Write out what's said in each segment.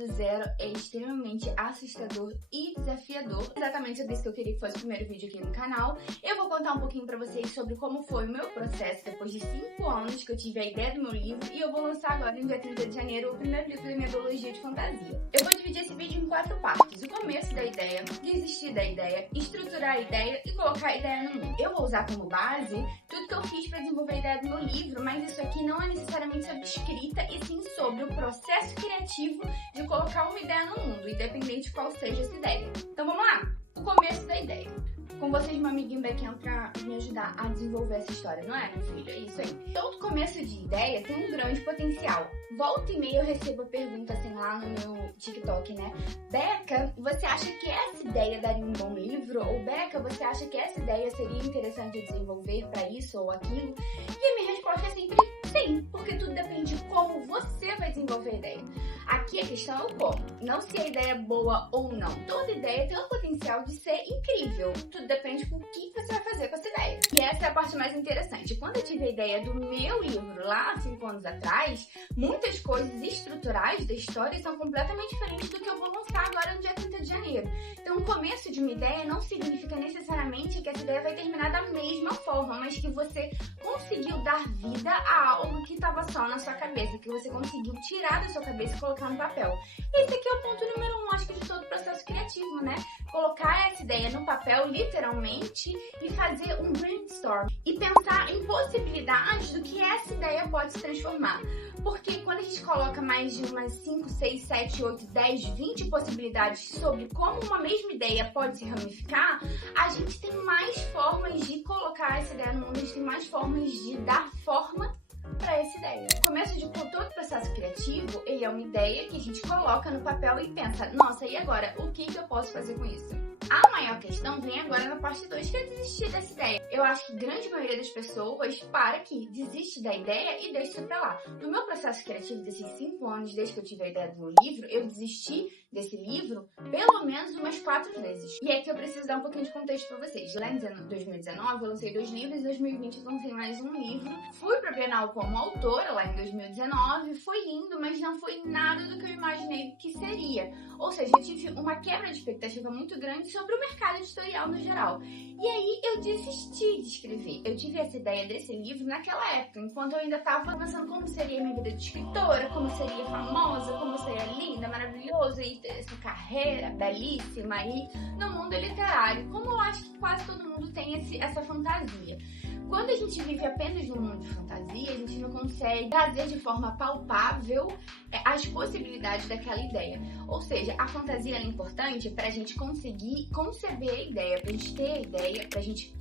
do zero é extremamente assustador e desafiador. Exatamente sobre isso que eu queria que fosse o primeiro vídeo aqui no canal. Eu vou contar um pouquinho pra vocês sobre como foi o meu processo depois de 5 anos que eu tive a ideia do meu livro, e eu vou lançar agora, no dia 30 de janeiro, o primeiro livro da minha biologia de fantasia. Eu vou dividir esse vídeo em 4 partes: o começo da ideia, desistir da ideia, estruturar a ideia e colocar a ideia no mundo. Eu vou usar como base tudo que eu fiz para desenvolver a ideia do meu livro, mas isso aqui não é necessariamente sobre escrita, e sim sobre o processo criativo de colocar uma ideia no mundo, independente de qual seja essa ideia. Então vamos lá! O começo da ideia. Com vocês, meu amiguinho Bequinha, pra me ajudar a desenvolver essa história, não é, meu filho? É isso aí. Todo começo de ideia tem um grande potencial. Volta e meia eu recebo a pergunta assim lá no meu TikTok, né? Beca, você acha que essa ideia daria um bom livro? Ou Beca, você acha que essa ideia seria interessante de desenvolver pra isso ou aquilo? E a minha resposta é sempre sim, porque tudo depende de como você vai desenvolver a ideia. Aqui a questão é o como, não se a ideia é boa ou não. Toda ideia tem o potencial de ser incrível. Tudo depende do que você vai fazer com essa ideia. E essa é a parte mais interessante. Quando eu tive a ideia do meu livro lá 5 anos atrás, muitas coisas estruturais da história são completamente diferentes do que eu vou lançar agora no dia 30 de janeiro. Então o começo de uma ideia não significa necessariamente que essa ideia vai terminar da mesma forma, mas que você conseguiu dar vida a algo que estava só na sua cabeça, que você conseguiu tirar da sua cabeça e colocar no papel. Esse aqui é o ponto número 1, acho que, de todo o processo criativo, né? Colocar essa ideia no papel, literalmente, e fazer um brainstorm. E pensar em possibilidades do que essa ideia pode se transformar. Porque quando a gente coloca mais de umas 5, 6, 7, 8, 10, 20 possibilidades sobre como uma mesma ideia pode se ramificar, a gente tem mais formas de colocar essa ideia no mundo, a gente tem mais formas de dar forma para essa ideia. O começo de todo o processo criativo, ele é uma ideia que a gente coloca no papel e pensa, nossa, e agora? O que eu posso fazer com isso? A maior questão vem agora na parte 2, que é desistir dessa ideia. Eu acho que a grande maioria das pessoas para aqui, desiste da ideia e deixa isso pra lá. No meu processo criativo desses 5 anos, desde que eu tive a ideia do meu livro, eu desisti desse livro pelo menos umas 4 vezes. E é que eu preciso dar um pouquinho de contexto pra vocês. Lá em 2019 eu lancei 2 livros, em 2020 eu lancei mais um livro. Fui pra Bienal como autora lá em 2019, foi indo, mas não foi nada do que eu imaginei que seria. Ou seja, eu tive uma quebra de expectativa muito grande sobre o mercado editorial no geral. E aí eu desisti de escrever. Eu tive essa ideia desse livro naquela época, enquanto eu ainda estava pensando como seria a minha vida de escritora, como seria famosa, como seria linda, maravilhosa, e ter essa carreira belíssima aí no mundo literário. Como eu acho que quase todo mundo tem essa fantasia. Quando a gente vive apenas no mundo de fantasia, a gente não consegue trazer de forma palpável as possibilidades daquela ideia. Ou seja, a fantasia é importante para a gente conseguir conceber a ideia, para a gente ter a ideia, para a gente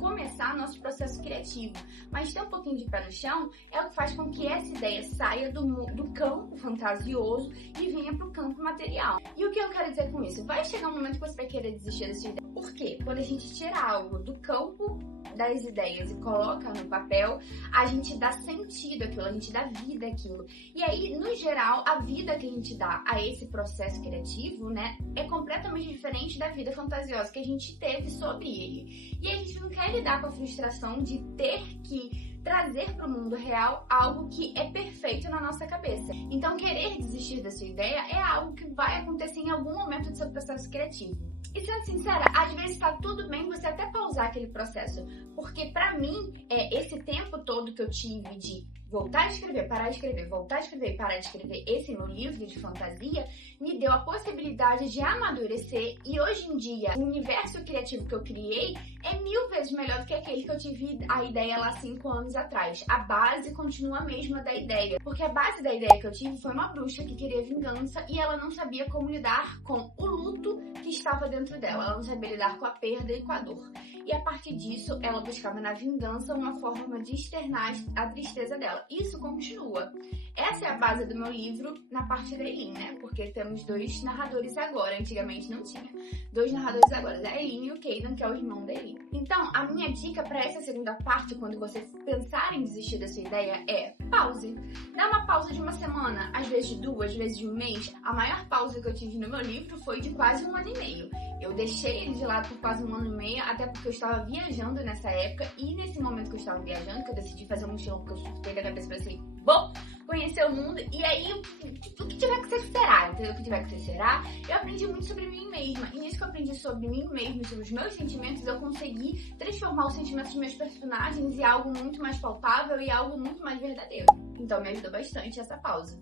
começar nosso processo criativo. Mas ter um pouquinho de pé no chão é o que faz com que essa ideia saia do campo fantasioso e venha para o campo material. E o que eu quero dizer com isso? Vai chegar um momento que você vai querer desistir dessa ideia. Por quê? Quando a gente tira algo do campo das ideias e coloca no papel, a gente dá sentido àquilo, a gente dá vida àquilo. E aí, no geral, a vida que a gente dá a esse processo criativo, né, é completamente diferente da vida fantasiosa que a gente teve sobre ele. E a gente não quer lidar com a frustração de ter que trazer para o mundo real algo que é perfeito na nossa cabeça. Então, querer desistir da sua ideia é algo que vai acontecer em algum momento do seu processo criativo. E sendo sincera, às vezes tá tudo bem você até pausar aquele processo, porque pra mim, esse tempo todo que eu tive de voltar a escrever, parar de escrever, voltar a escrever e parar de escrever esse meu livro de fantasia, me deu a possibilidade de amadurecer, e hoje em dia o universo criativo que eu criei é 1000 vezes melhor do que aquele que eu tive a ideia lá 5 anos atrás. A base continua a mesma da ideia, porque a base da ideia que eu tive foi uma bruxa que queria vingança e ela não sabia como lidar com o luto que estava dentro dela, ela não sabia lidar com a perda e com a dor. E a partir disso, ela buscava na vingança uma forma de externar a tristeza dela. Isso continua. Essa é a base do meu livro na parte da Eileen, né? Porque temos 2 narradores agora. Antigamente não tinha. 2 narradores agora, a Eileen e o Caden, que é o irmão da Eileen. Então, a minha dica para essa segunda parte, quando você pensar em desistir da sua ideia, é pause. Dá uma pausa de uma semana, às vezes de 2, às vezes de um mês. A maior pausa que eu tive no meu livro foi de quase 1 ano e meio. Eu deixei ele de lado por quase 1 ano e meio, até porque eu estava viajando nessa época, e nesse momento que eu estava viajando, que eu decidi fazer um mochilão, porque eu surtei da cabeça pra assim, bom, conhecer o mundo, e aí o que tiver que ser será, entendeu? O que tiver que ser, será. Eu aprendi muito sobre mim mesma. E nisso que eu aprendi sobre mim mesma, sobre os meus sentimentos, eu consegui transformar os sentimentos dos meus personagens em algo muito mais palpável e algo muito mais verdadeiro. Então me ajudou bastante essa pausa.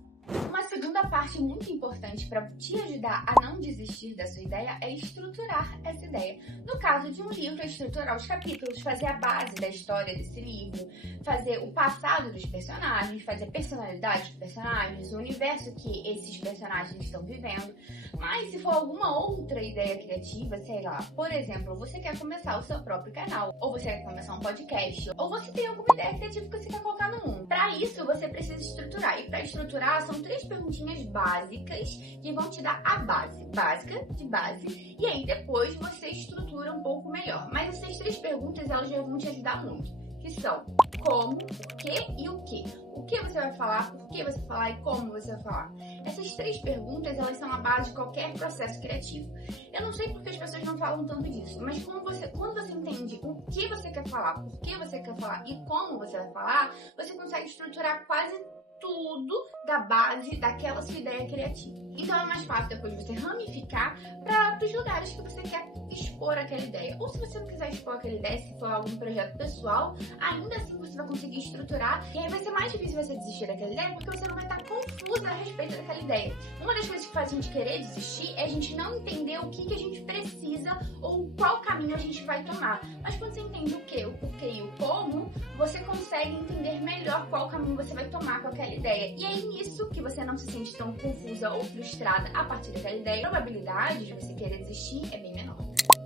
Uma segunda parte muito importante para te ajudar a não desistir da sua ideia é estruturar essa ideia. No caso de um livro, é estruturar os capítulos, fazer a base da história desse livro, fazer o passado dos personagens, fazer a personalidade dos personagens, o universo que esses personagens estão vivendo. Mas se for alguma outra ideia criativa, sei lá, por exemplo, você quer começar o seu próprio canal, ou você quer começar um podcast, ou você tem alguma ideia criativa que você quer colocar no mundo. Para isso, você precisa estruturar. E para estruturar, são 3 perguntinhas básicas que vão te dar a base, básica de base, e aí depois você estrutura um pouco melhor. Mas essas 3 perguntas, elas já vão te ajudar muito, que são como, por quê e o quê. O que você vai falar, por que você vai falar e como você vai falar. Essas 3 perguntas, elas são a base de qualquer processo criativo. Eu não sei porque as pessoas não falam tanto disso, mas quando você entende o que você quer falar, por que você quer falar e como você vai falar, você consegue estruturar quase tudo da base daquela sua ideia criativa. Então é mais fácil depois você ramificar para os lugares que você quer expor aquela ideia. Ou se você não quiser expor aquela ideia, se for algum projeto pessoal, ainda assim você vai conseguir estruturar e aí vai ser mais difícil você desistir daquela ideia porque você não vai estar confusa a respeito daquela ideia. Uma das coisas que faz a gente querer desistir é a gente não entender o que a gente precisa ou qual caminho a gente vai tomar. Mas quando você entende o que, o porquê e o como, você consegue entender melhor qual caminho você vai tomar com aquela ideia. E aí nisso que você não se sente tão confusa ou frustrada a partir daquela ideia, a probabilidade de você querer desistir é bem menor.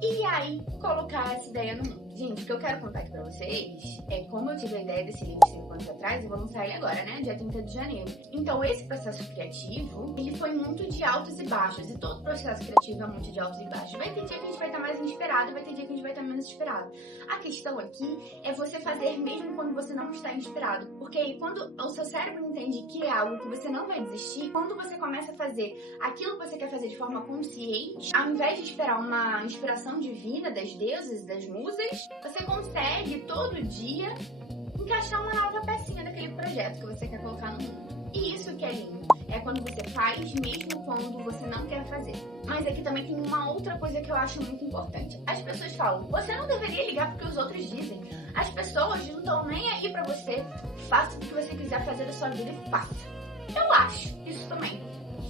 E aí, colocar essa ideia no mundo. Gente, o que eu quero contar aqui pra vocês é como eu tive a ideia desse livro 5 anos atrás e vou lançar ele agora, né? Dia 30 de janeiro. Então, esse processo criativo, ele foi muito de altos e baixos. E todo processo criativo é muito de altos e baixos. Vai ter dia que a gente vai estar mais inspirado, vai ter dia que a gente vai estar menos inspirado. A questão aqui é você fazer mesmo quando você não está inspirado. Porque aí, quando o seu cérebro entende que é algo que você não vai desistir, quando você começa a fazer aquilo que você quer fazer de forma consciente, ao invés de esperar uma inspiração divina das deusas, das musas, você consegue todo dia encaixar uma nova pecinha daquele projeto que você quer colocar no mundo. E isso que é lindo, é quando você faz mesmo quando você não quer fazer. Mas aqui também tem uma outra coisa que eu acho muito importante. As pessoas falam, você não deveria ligar porque os outros dizem. As pessoas não estão nem aí pra você. Faça o que você quiser fazer da sua vida e faça. Eu acho isso também.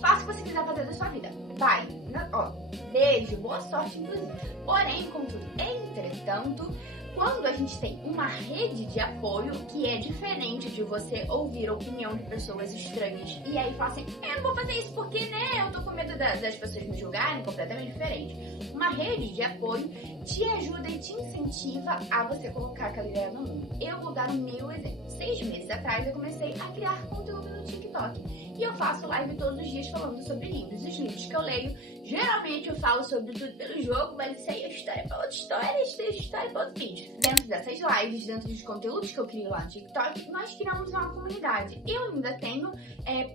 Faça o que você quiser fazer da sua vida. Vai. Ó, beijo, boa sorte, inclusive. Porém, contudo, entretanto, quando a gente tem uma rede de apoio, que é diferente de você ouvir a opinião de pessoas estranhas e aí falar assim, eu não vou fazer isso porque, né, eu tô com medo das pessoas me julgarem, completamente diferente. Uma rede de apoio te ajuda e te incentiva a você colocar aquela ideia no mundo. Eu vou dar o meu exemplo. 6 meses atrás eu comecei a criar conteúdo no TikTok. E eu faço live todos os dias falando sobre livros. Os livros que eu leio, geralmente eu falo sobre tudo pelo jogo, mas isso aí é história pra outra história, história pra outro vídeo. Dentro dessas lives, dentro dos conteúdos que eu crio lá no TikTok, nós criamos uma comunidade. Eu ainda tenho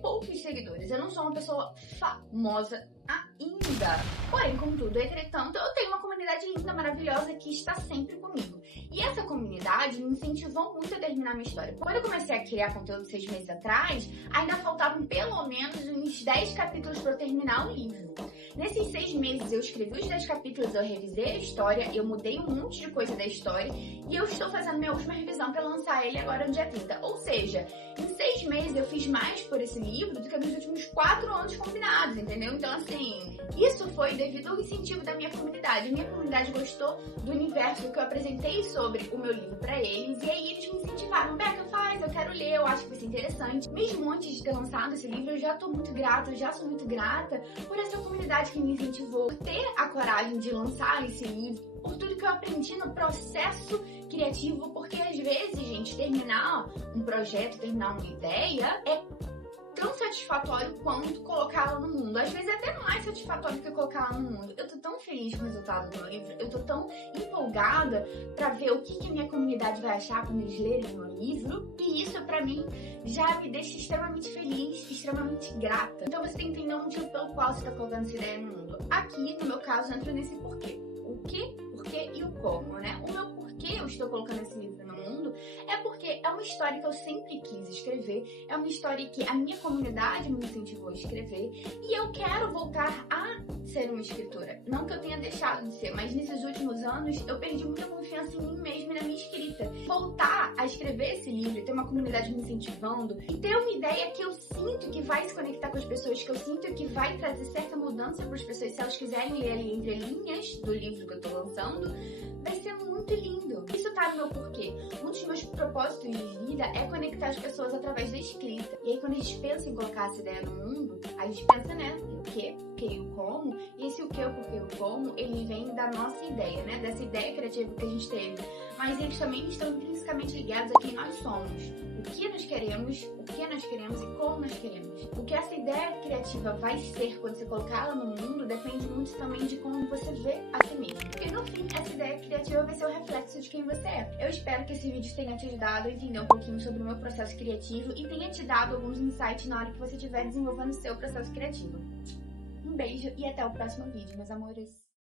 poucos seguidores. Eu não sou uma pessoa famosa ainda. Porém, contudo, entretanto, eu tenho uma comunidade linda, maravilhosa, que está sempre comigo. E essa comunidade me incentivou muito a terminar minha história. Quando eu comecei a criar conteúdo 6 meses atrás, ainda faltavam pelo menos uns 10 capítulos para eu terminar o livro. Nesses 6 meses eu escrevi os 10 capítulos, eu revisei a história, eu mudei um monte de coisa da história e eu estou fazendo minha última revisão para lançar ele agora no dia 30. Ou seja, em 6 meses eu fiz mais por esse livro do que nos últimos 4 anos combinados, entendeu? Então, assim, isso foi devido ao incentivo da minha comunidade. A minha comunidade gostou do universo que eu apresentei sobre o meu livro para eles e aí eles me incentivaram. Beca, faz, eu quero ler, eu acho que vai ser interessante. Mesmo antes de ter lançado esse livro, eu já tô muito grata, eu já sou muito grata por essa comunidade que me incentivou, por ter a coragem de lançar esse livro, por tudo que eu aprendi no processo criativo, porque às vezes, gente, terminar um projeto, terminar uma ideia é tão satisfatório quanto colocá-la no mundo. Às vezes é até mais satisfatório que colocá-la no mundo. Eu tô tão feliz com o resultado do meu livro, eu tô tão empolgada pra ver o que a minha comunidade vai achar quando eles lerem o meu livro, e isso pra mim já me deixa extremamente feliz, extremamente grata. Então você tem que entender o motivo pelo qual você tá colocando essa ideia no mundo. Aqui, no meu caso, entra nesse porquê. O que, porquê e o como, né? O meu porquê que eu estou colocando esse livro no mundo é porque é uma história que eu sempre quis escrever, é uma história que a minha comunidade me incentivou a escrever e eu quero voltar a ser uma escritora. Não que eu tenha deixado de ser, mas nesses últimos anos eu perdi muita confiança em mim mesma e na minha escrita. Voltar a escrever esse livro, ter uma comunidade me incentivando e ter uma ideia que eu sinto que vai se conectar com as pessoas, que eu sinto que vai trazer certa mudança para as pessoas, se elas quiserem ler ali entre linhas do livro que eu tô lançando, vai ser muito lindo. Isso tá no meu porquê. Um dos meus propósitos de vida é conectar as pessoas através da escrita. E aí quando a gente pensa em colocar essa ideia no mundo, a gente pensa, né, o quê, o que e o como. E esse o que, o porquê e o como, ele vem da nossa ideia, né, dessa ideia criativa que a gente teve. Mas eles também estão intrinsecamente ligados a quem nós somos. O que nós queremos e como nós queremos. O que essa ideia criativa vai ser quando você colocar ela no mundo depende muito também de como você vê a si mesmo. Porque no fim, essa ideia criativa vai ser o reflexo de quem você é. Eu espero que esse vídeo tenha te ajudado a entender um pouquinho sobre o meu processo criativo e tenha te dado alguns insights na hora que você estiver desenvolvendo o seu processo criativo. Um beijo e até o próximo vídeo, meus amores!